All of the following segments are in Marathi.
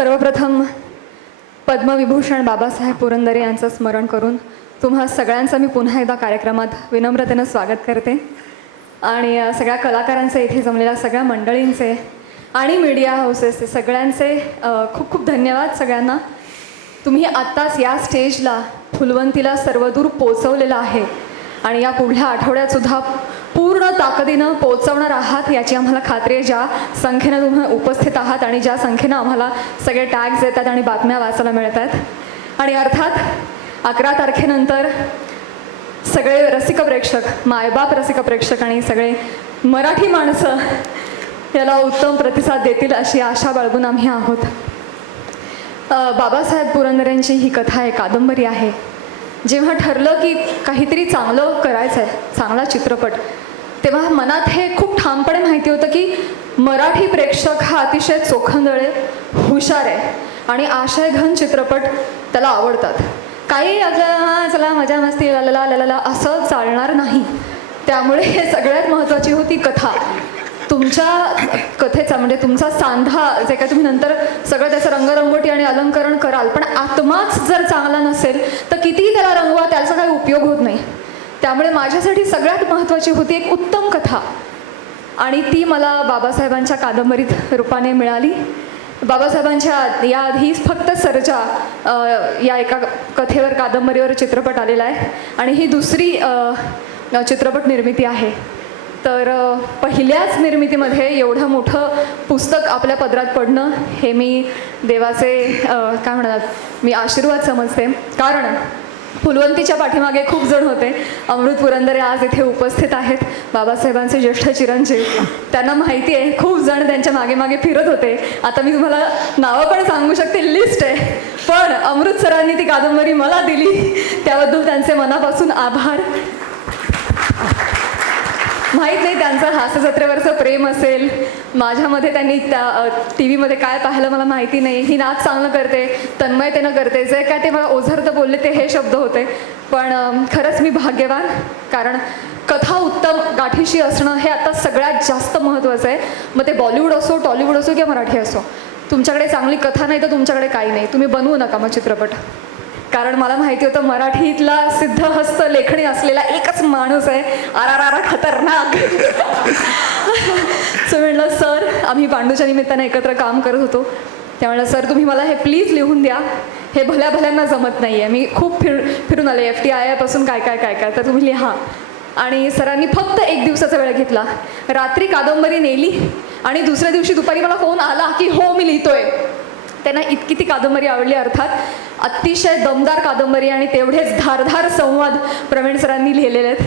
सर्वप्रथम पद्मविभूषण बाबासाहेब पुरंदरे यांचं स्मरण करून तुम्हा सगळ्यांचं मी पुन्हा एकदा कार्यक्रमात विनम्रतेनं स्वागत करते. आणि सगळ्या कलाकारांचे इथे जमलेल्या सगळ्या मंडळींचे आणि मीडिया हाऊसेसचे सगळ्यांचे खूप खूप धन्यवाद सगळ्यांना. तुम्ही आत्ताच या स्टेजला फुलवंतीला सर्वदूर पोचवलेलं आहे. आणि या पुढल्या आठवड्यातसुद्धा पूर्ण ताकदीनं पोचवणार आहात याची आम्हाला खात्री आहे. ज्या संख्येनं तुम्ही उपस्थित आहात आणि ज्या संख्येनं आम्हाला सगळे टॅग्स येतात आणि बातम्या वाचायला मिळत आहेत आणि अर्थात अकरा तारखेनंतर सगळे रसिक प्रेक्षक मायबाप रसिक प्रेक्षक आणि सगळे मराठी माणसं याला उत्तम प्रतिसाद देतील अशी आशा बाळगून आम्ही आहोत. बाबासाहेब पुरंदरेंची ही कथा आहे कादंबरी आहे. जेव्हा ठरलं की काहीतरी चांगलं करायचं आहे चांगला चित्रपट तेव्हा मनात हे खूप ठामपणे माहिती होतं की मराठी प्रेक्षक हा अतिशय चोखंदळे हुशार आहे आणि आशयघन चित्रपट त्याला आवडतात. काही आपलं चला मजा मस्ती लाला लाला असं चालणार नाही. त्यामुळे हे सगळ्यात महत्त्वाची होती कथा. तुमच्या कथेचा म्हणजे तुमचा सांधा जे काय तुम्ही नंतर सगळं त्याचं रंगरंगोटी आणि अलंकरण कराल पण आत्माच जर चांगला नसेल तर किती रंगवा त्याचा काही उपयोग होत नाही. त्यामुळे माझ्यासाठी सगळ्यात महत्त्वाची होती एक उत्तम कथा. आणि ती मला बाबासाहेबांच्या कादंबरीत रूपाने मिळाली. बाबासाहेबांच्या याआधीच फक्त सर्जा या एका कथेवर कादंबरीवर चित्रपट आलेला आहे. आणि ही दुसरी चित्रपट निर्मिती आहे. तर पहिल्याच निर्मितीमध्ये एवढं मोठं पुस्तक आपल्या पदरात पडणं हे मी देवाचे काय म्हणतात मी आशीर्वाद समजते. कारण फुलवंतीच्या पाठीमागे खूप जण होते. अमृत पुरंदरे आज इथे उपस्थित आहेत. बाबासाहेबांचे ज्येष्ठ चिरंजीव. त्यांना माहिती आहे खूप जण त्यांच्या मागे मागे फिरत होते. आता मी तुम्हाला नावं पण सांगू शकते लिस्ट आहे. पण अमृत सरांनी ती कादंबरी मला दिली. त्याबद्दल त्यांचे मनापासून आभार. माहीत नाही त्यांचं हास्यजत्रेवरचं प्रेम असेल. माझ्यामध्ये त्यांनी त्या टी व्हीमध्ये काय पाहिलं मला माहिती नाही. ही नाच चांगलं करते तन्मयतेनं करते. जे काय ते मला ओझरतं बोलले ते हे शब्द होते. पण खरंच मी भाग्यवान कारण कथा उत्तम गाठीशी असणं हे आता सगळ्यात जास्त महत्त्वाचं आहे. मग ते बॉलिवूड असो टॉलिवूड असो किंवा मराठी असो तुमच्याकडे चांगली कथा नाही तर तुमच्याकडे काही नाही. तुम्ही बनवू नका मग चित्रपट. कारण मला माहिती होतं मराठीतला सिद्धहस्त लेखणी असलेला एकच माणूस आहे आर आर खतरनाक. सो म्हणलं सर आम्ही पांडूच्या निमित्ताने एकत्र काम करत होतो. त्यामुळे सर तुम्ही मला हे प्लीज लिहून द्या. हे भल्या भल्यांना जमत नाही आहे मी खूप फिर फिरून आले. एफ टी आयपासून काय काय काय काय तर तुम्ही लिहा. आणि सरांनी फक्त एक दिवसाचा वेळ घेतला. रात्री कादंबरी नेली आणि दुसऱ्या दिवशी दुपारी मला फोन आला की हो मी लिहितोय. त्यांना इतकी ती कादंबरी आवडली अर्थात अतिशय दमदार कादंबरी आणि तेवढेच धारधार संवाद प्रवीण सरांनी लिहिलेले आहेत.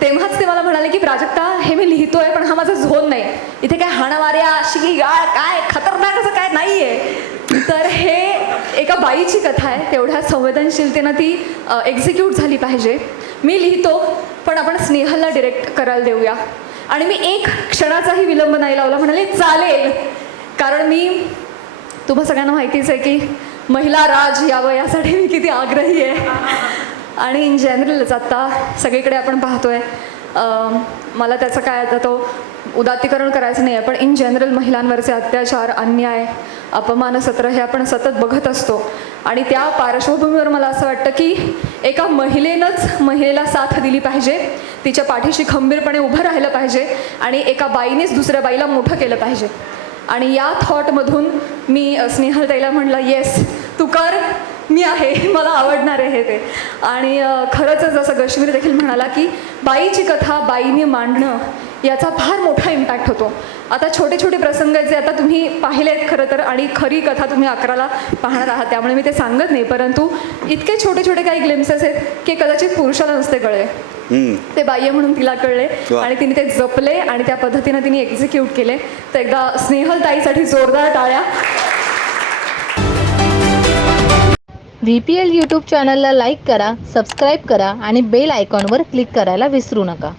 तेव्हाच ते मला म्हणाले की प्राजक्ता हे मी लिहितोय पण हा माझा झोन नाही. इथे काय हाणामाऱ्या अशी गाळ काय? खतरनाक असं काय नाही आहे तर हे एका बाईची कथा आहे. तेवढ्या संवेदनशीलतेनं ती एक्झिक्यूट झाली पाहिजे. मी लिहितो पण आपण स्नेहलला डिरेक्ट करायला देऊया. आणि मी एक क्षणाचाही विलंब नाही लावला. म्हणाले चालेल. कारण मी तुम्हा सगळ्यांना माहितीच आहे की महिला राज यावं यासाठी मी किती आग्रही आहे. आणि इन जनरलच आत्ता सगळीकडे आपण पाहतोय मला त्याचं काय आता तो उदात्तीकरण करायचं नाही आहे पण इन जनरल महिलांवरचे अत्याचार अन्याय अपमान सत्र हे आपण सतत बघत असतो. आणि त्या पार्श्वभूमीवर मला असं वाटतं की एका महिलेनंच महिलेला साथ दिली पाहिजे तिच्या पाठीशी खंबीरपणे उभं राहिलं पाहिजे आणि एका बाईनेच दुसऱ्या बाईला मोठं केलं पाहिजे. आणि या थॉटमधून मी स्नेहल ताईला म्हणलं येस तू कर. मी आहे. मला आवडणार आहे ते. आणि खरंच जसं गश्मीर देखील म्हणाला की बाईची कथा बाईने मांडणं याचा फार मोठा इम्पॅक्ट होतो. आता छोटे छोटे प्रसंग आहेत जे आता तुम्ही पाहिले आहेत खरं तर आणि खरी कथा तुम्ही अकराला पाहणार आहात. त्यामुळे मी ते सांगत नाही. परंतु इतके छोटे छोटे काही ग्लिम्सेस आहेत की कदाचित पुरुषाला नसते कळले. ते बाह्य म्हणून तिला कळले. आणि तिने ते जपले आणि त्या पद्धतीनं तिने एक्झिक्यूट केले. तर एकदा स्नेहल ताईसाठी जोरदार टाळ्या. व्ही पी एल यूट्यूब चॅनलला लाईक करा सबस्क्राईब करा आणि बेल आयकॉनवर क्लिक करायला विसरू नका.